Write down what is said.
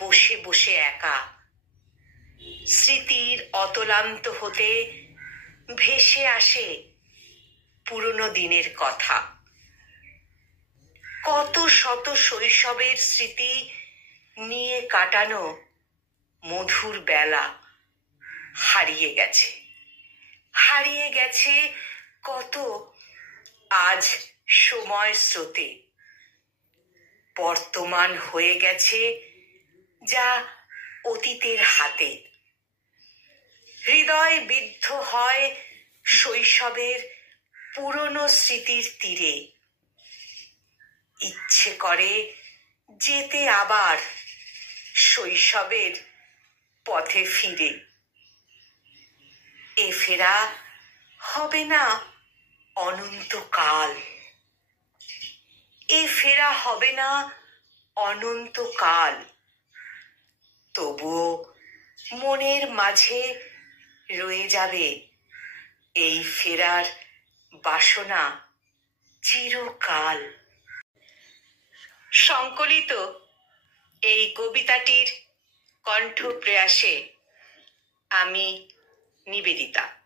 বসে বসে একা, স্মৃতির অতলান্ত হতে ভেসে আসে পুরনো দিনের কথা। কত শত শৈশবের স্মৃতি নিয়ে কাটানো মধুর বেলা হারিয়ে গেছে, হারিয়ে গেছে কত আজ সময় স্রোতে। বর্তমান হয়ে গেছে যা অতীতের হাতে। হৃদয় বিদ্ধ হয় শৈশবের পুরনো স্মৃতির তীরে। ইচ্ছে করে যেতে আবার শৈশবের পথে ফিরে। এ ফেরা হবে না অনন্তকাল, এ ফেরা হবে না অনন্তকাল। তবুও মনের মাঝে রয়ে যাবে এই ফেরার বাসনা চিরকাল। সংকলিত এই কবিতাটির কণ্ঠ প্রয়াসে আমি নিবেদিতা।